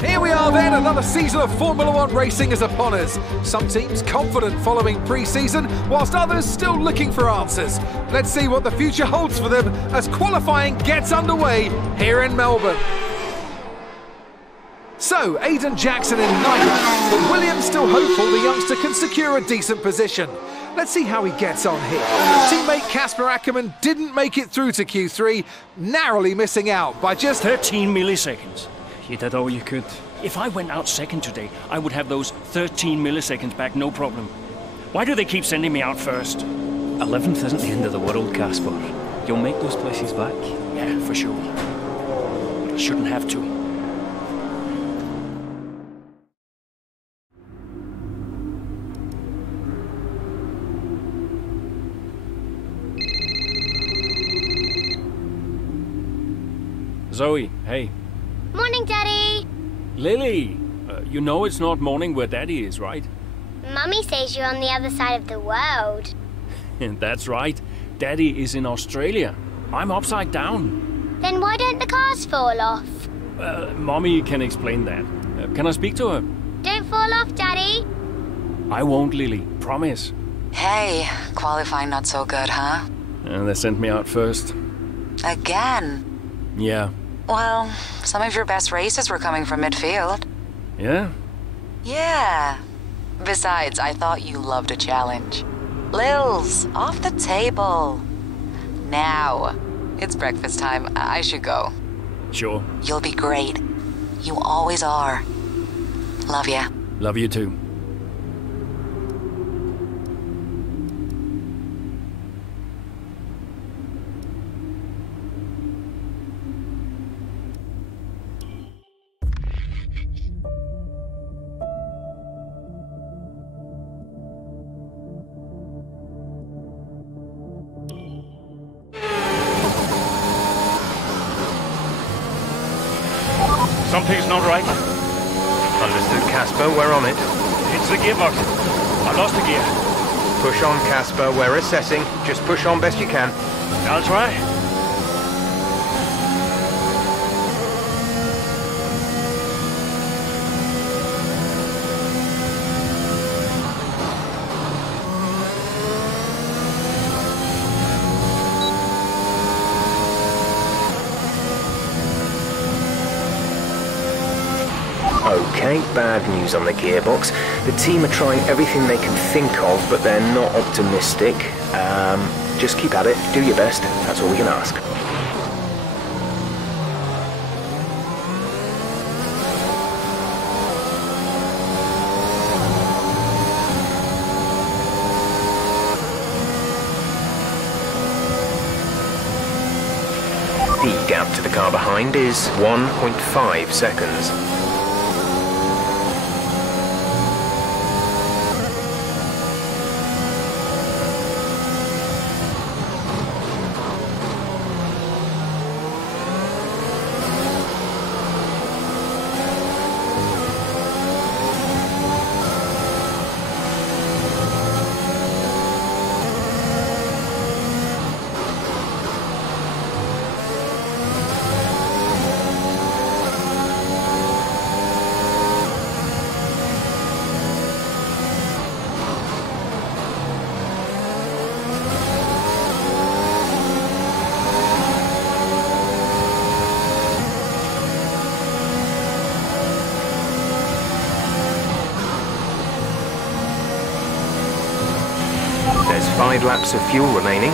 Here we are then, another season of Formula One racing is upon us. Some teams confident following pre-season, whilst others still looking for answers. Let's see what the future holds for them as qualifying gets underway here in Melbourne. So, Aidan Jackson in ninth, but Williams still hopeful the youngster can secure a decent position. Let's see how he gets on here. Teammate Casper Ackerman didn't make it through to Q3, narrowly missing out by just 13 milliseconds. You did all you could. If I went out second today, I would have those 13 milliseconds back, no problem. Why do they keep sending me out first? 11th isn't the end of the world, Casper. You'll make those places back. Yeah, for sure. But I shouldn't have to. Zoe, hey. Morning, Daddy. Lily, you know it's not morning where Daddy is, right? Mummy says you're on the other side of the world. That's right. Daddy is in Australia. I'm upside down. Then why don't the cars fall off? Mommy can explain that. Can I speak to her? Don't fall off, Daddy. I won't, Lily. Promise. Hey, qualifying not so good, huh? They sent me out first. Again? Yeah. Well, some of your best races were coming from midfield. Yeah? Yeah. Besides, I thought you loved a challenge. Lils, off the table. Now. It's breakfast time. I should go. Sure. You'll be great. You always are. Love ya. Love you too. Something's not right. Understood, Casper. We're on it. It's the gearbox. I lost the gear. Push on, Casper. We're assessing. Just push on best you can. I'll try. Okay, bad news on the gearbox. The team are trying everything they can think of, but they're not optimistic. Just keep at it, do your best, that's all we can ask. The gap to the car behind is 1.5 seconds. There's 5 laps of fuel remaining.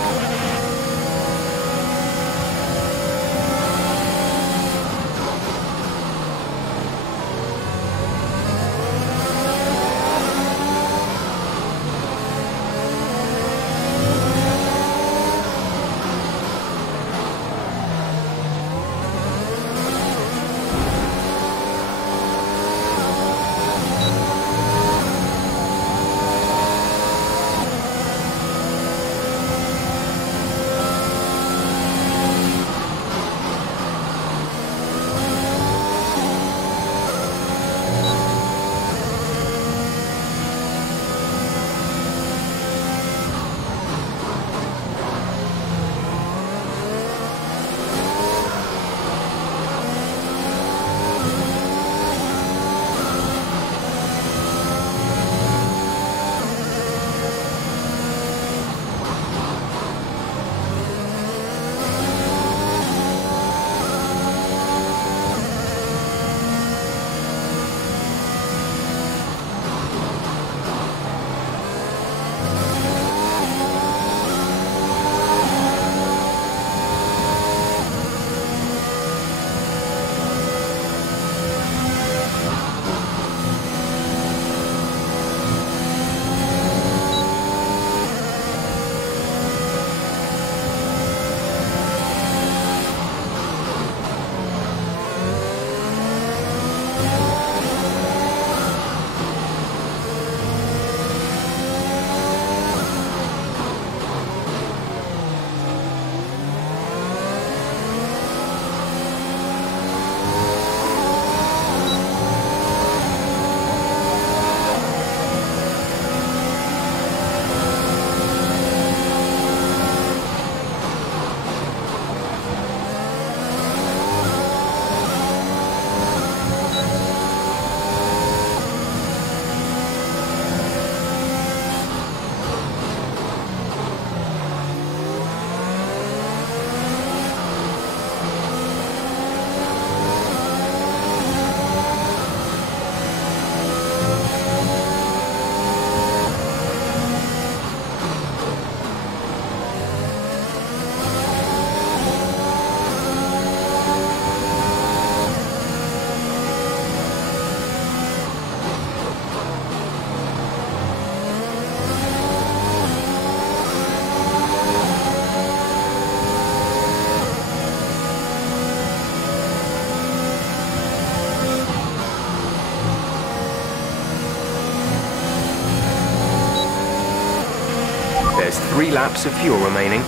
3 laps of fuel remaining.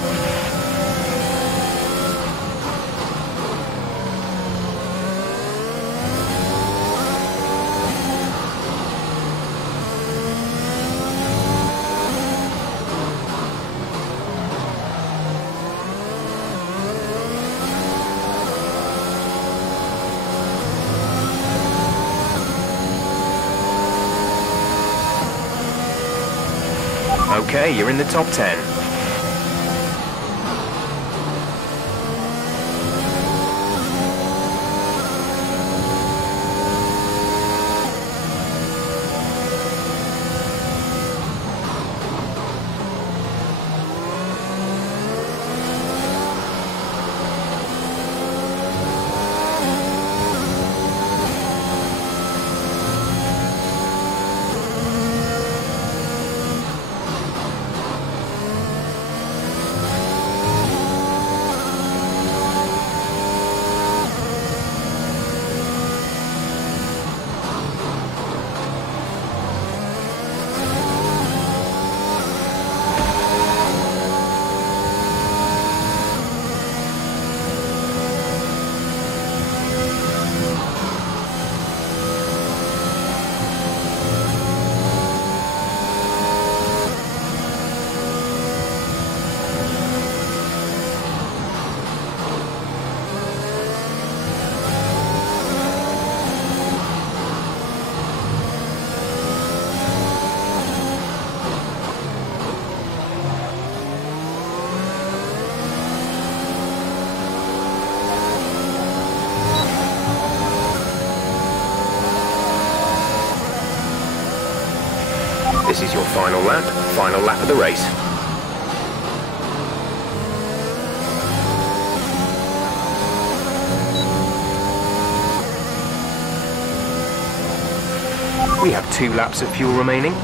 Okay, you're in the top 10. This is your final lap of the race. We have 2 laps of fuel remaining.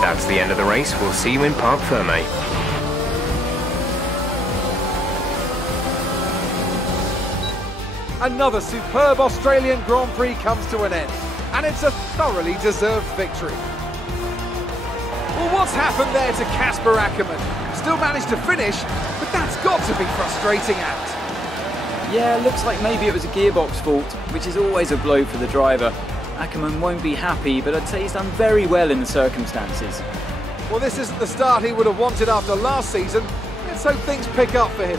That's the end of the race. We'll see you in Parc Fermé. Another superb Australian Grand Prix comes to an end, and it's a thoroughly deserved victory. Well, what's happened there to Casper Ackermann? Still managed to finish, but that's got to be frustrating out. Yeah, looks like maybe it was a gearbox fault, which is always a blow for the driver. Ackermann won't be happy, but I'd say he's done very well in the circumstances. Well, this isn't the start he would have wanted after last season. Let's hope things pick up for him.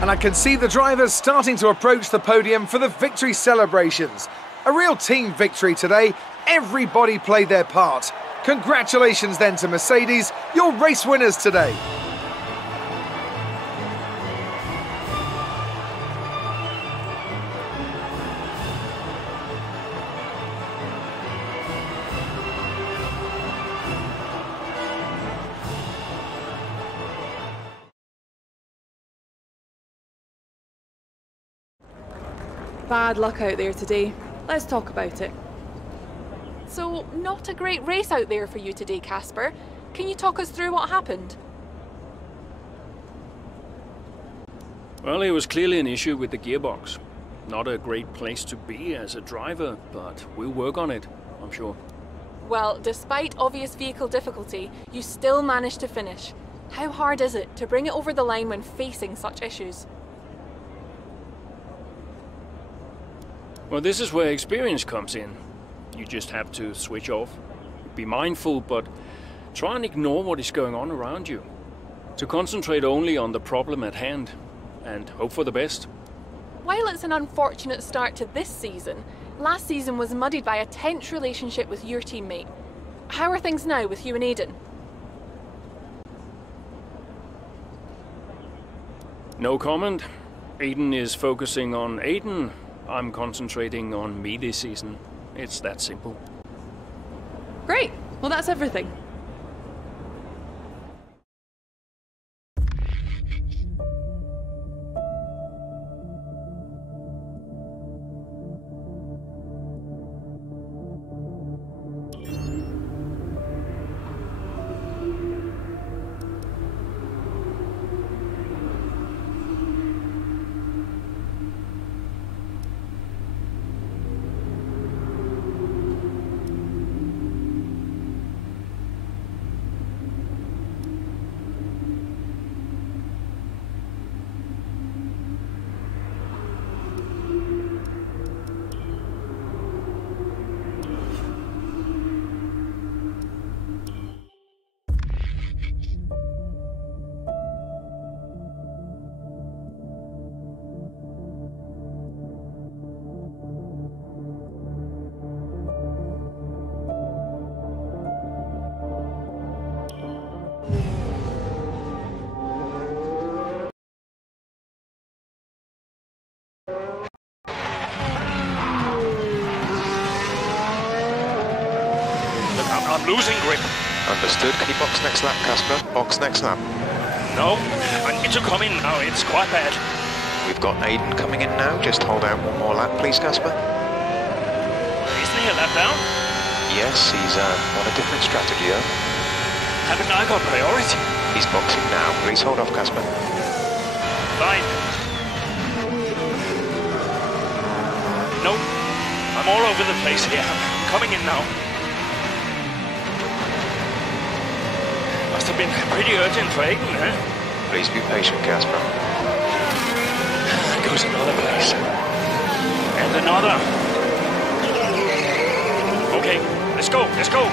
And I can see the drivers starting to approach the podium for the victory celebrations. A real team victory today. Everybody played their part. Congratulations then to Mercedes, your race winners today. Bad luck out there today. Let's talk about it. So, not a great race out there for you today, Casper. Can you talk us through what happened? Well, it was clearly an issue with the gearbox. Not a great place to be as a driver, but we'll work on it, I'm sure. Well, despite obvious vehicle difficulty, you still managed to finish. How hard is it to bring it over the line when facing such issues? Well, this is where experience comes in. You just have to switch off. Be mindful, but try and ignore what is going on around you. To concentrate only on the problem at hand, and hope for the best. While it's an unfortunate start to this season, last season was muddied by a tense relationship with your teammate. How are things now with you and Aiden? No comment. Aiden is focusing on Aiden. I'm concentrating on me this season. It's that simple. Great. Well, that's everything. I'm losing grip. Understood. Can you box next lap, Casper? Box next lap. No, I need to come in now. It's quite bad. We've got Aiden coming in now. Just hold out one more lap, please, Casper. Isn't he a lap down? Yes, he's on a different strategy, though. Haven't I got priority? He's boxing now. Please hold off, Casper. Fine. No, I'm all over the place here. I'm coming in now. Must have been pretty urgent for Aiden, eh? Please be patient, Casper. There goes another place. And another. Okay, let's go, let's go.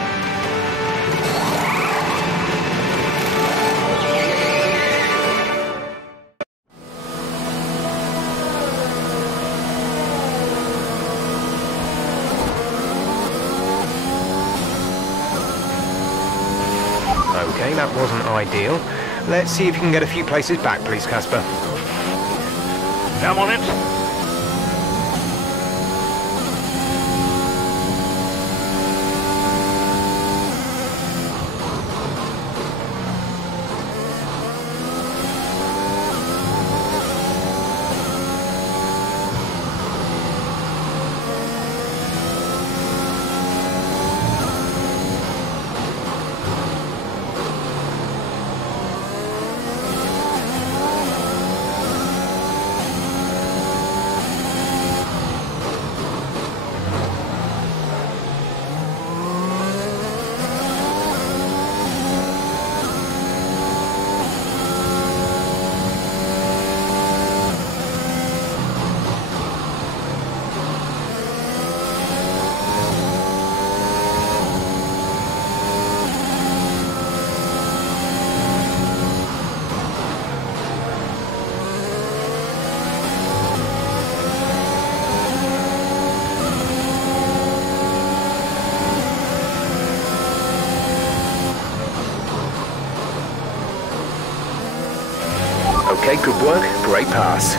Okay, that wasn't ideal. Let's see if you can get a few places back, please, Casper. I'm on it. Okay, good work. Great pass.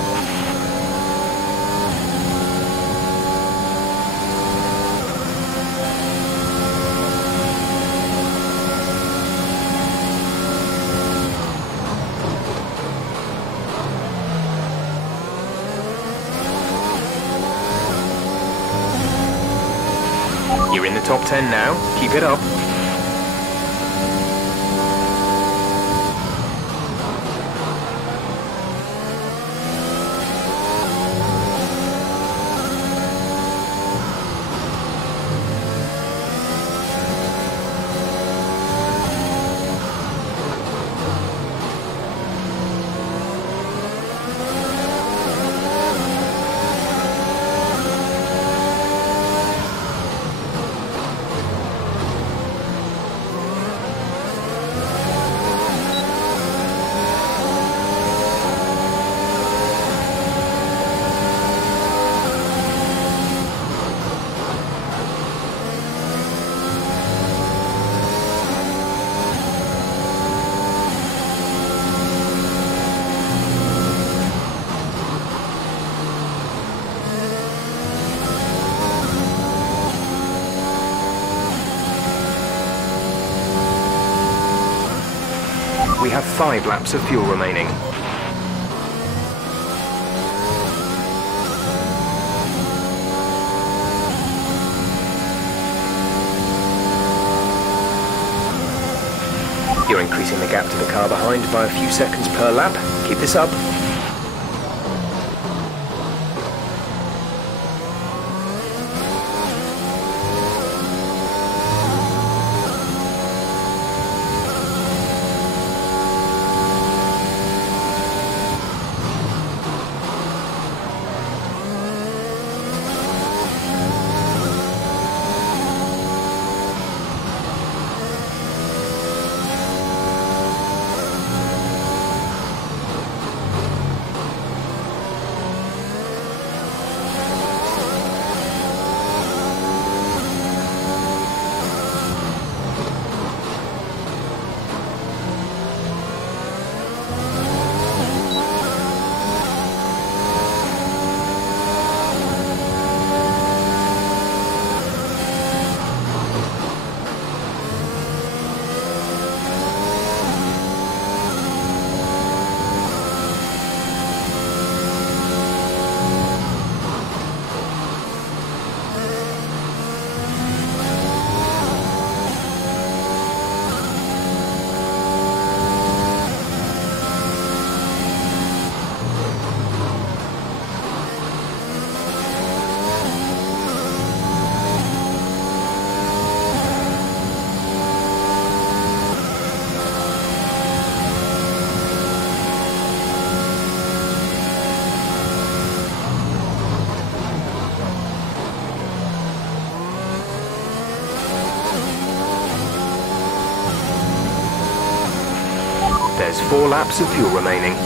You're in the top 10 now. Keep it up. have 5 laps of fuel remaining. You're increasing the gap to the car behind by a few seconds per lap. Keep this up. There's 4 laps of fuel remaining.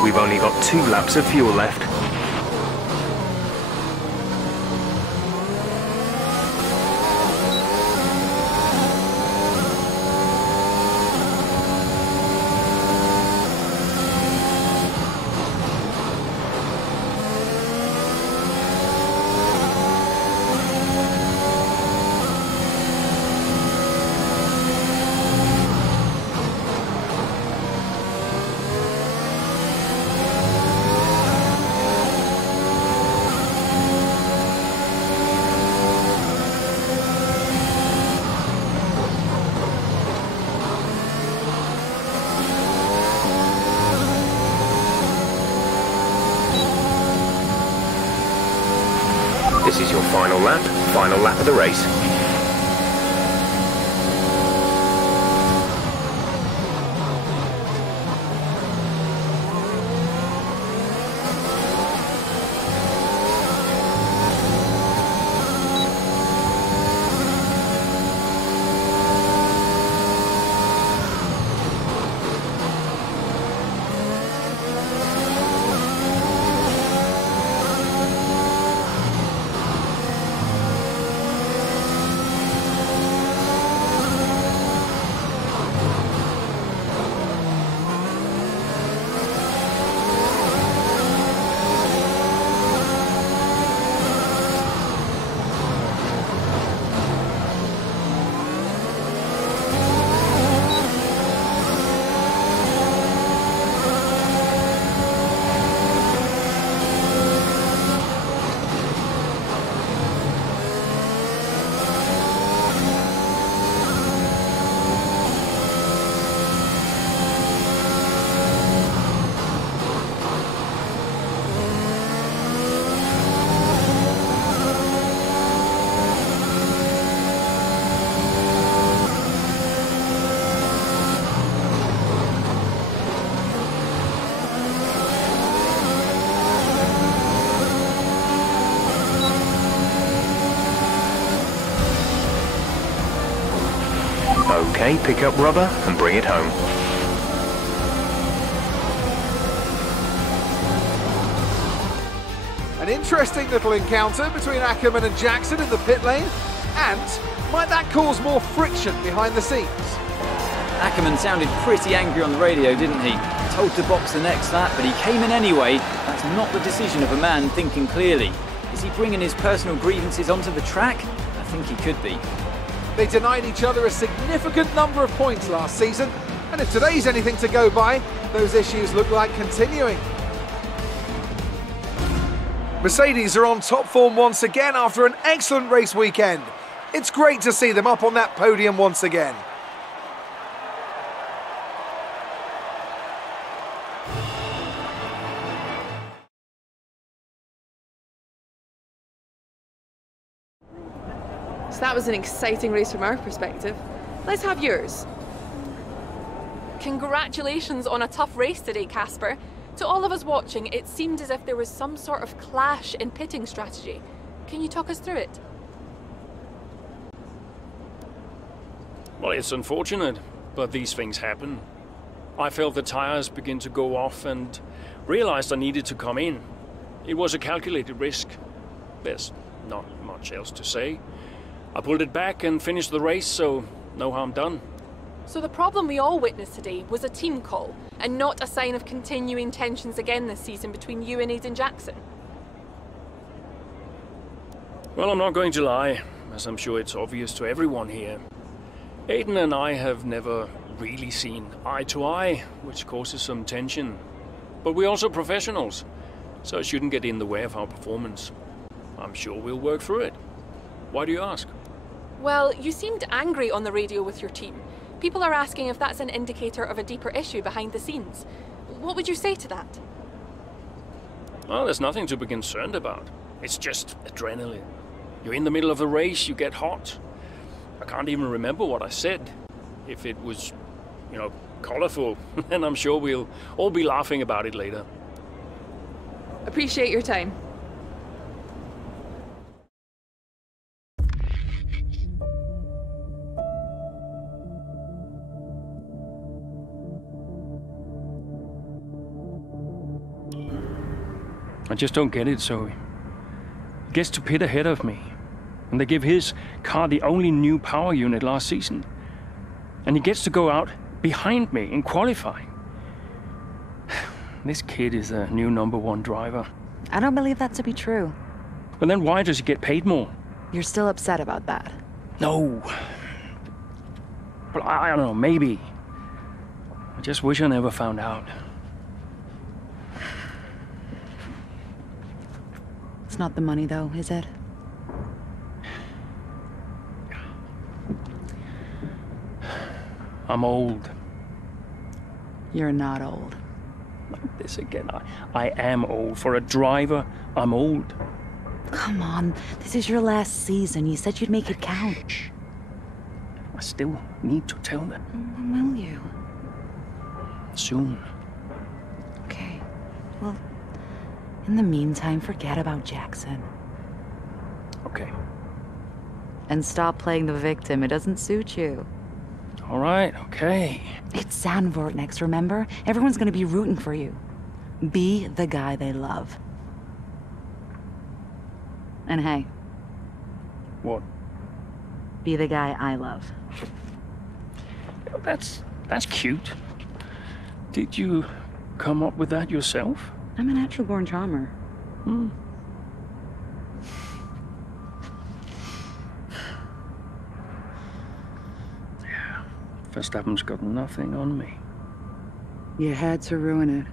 We've only got 2 laps of fuel left. This is your final lap of the race. Okay, pick up rubber and bring it home. An interesting little encounter between Ackerman and Jackson in the pit lane, and might that cause more friction behind the scenes? Ackerman sounded pretty angry on the radio, didn't he? Told to box the next lap, but he came in anyway. That's not the decision of a man thinking clearly. Is he bringing his personal grievances onto the track? I think he could be. They denied each other a significant number of points last season, and if today's anything to go by, those issues look like continuing. Mercedes are on top form once again after an excellent race weekend. It's great to see them up on that podium once again. So that was an exciting race from our perspective. Let's have yours. Congratulations on a tough race today, Casper. To all of us watching, it seemed as if there was some sort of clash in pitting strategy. Can you talk us through it? Well, it's unfortunate, but these things happen. I felt the tires begin to go off and realized I needed to come in. It was a calculated risk. There's not much else to say. I pulled it back and finished the race, so no harm done. So the problem we all witnessed today was a team call, and not a sign of continuing tensions again this season between you and Aiden Jackson? Well, I'm not going to lie, as I'm sure it's obvious to everyone here. Aiden and I have never really seen eye to eye, which causes some tension. But we're also professionals, so it shouldn't get in the way of our performance. I'm sure we'll work through it. Why do you ask? Well, you seemed angry on the radio with your team. People are asking if that's an indicator of a deeper issue behind the scenes. What would you say to that? Well, there's nothing to be concerned about. It's just adrenaline. You're in the middle of a race, you get hot. I can't even remember what I said. If it was, colorful, then I'm sure we'll all be laughing about it later. Appreciate your time. I just don't get it, Zoe. He gets to pit ahead of me, and they give his car the only new power unit last season. And he gets to go out behind me in qualifying. This kid is the new #1 driver. I don't believe that to be true. But then why does he get paid more? You're still upset about that? No. But I don't know, maybe. I just wish I never found out. It's not the money, though, is it? I'm old. You're not old. Like this again. I am old. For a driver, I'm old. Come on, this is your last season. You said you'd make it count. I still need to tell them. When will you? Soon. Okay. Well, in the meantime, forget about Jackson. Okay. And stop playing the victim. It doesn't suit you. All right, okay. It's Zandvoort next, remember? Everyone's gonna be rooting for you. Be the guy they love. And hey. What? Be the guy I love. That's cute. Did you come up with that yourself? I'm a natural-born charmer. Yeah, Verstappen's got nothing on me. You had to ruin it.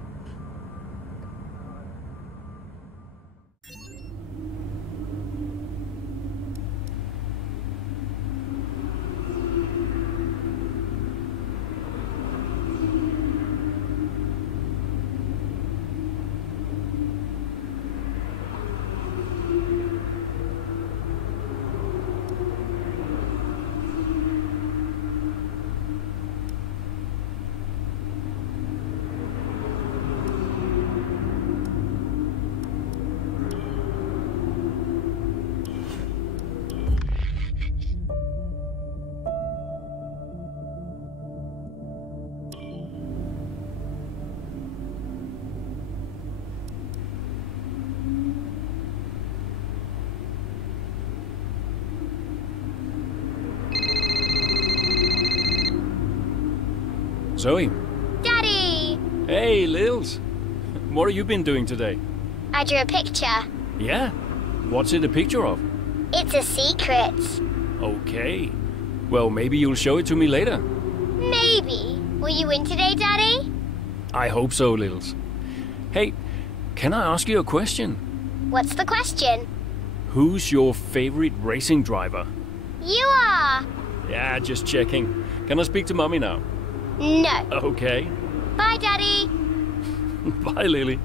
Zoe. Daddy! Hey, Lils. What have you been doing today? I drew a picture. Yeah? What's it a picture of? It's a secret. Okay. Well, maybe you'll show it to me later. Maybe. Will you win today, Daddy? I hope so, Lils. Hey, can I ask you a question? What's the question? Who's your favorite racing driver? You are. Yeah, just checking. Can I speak to Mommy now? No. Okay. Bye, Daddy. Bye, Lily.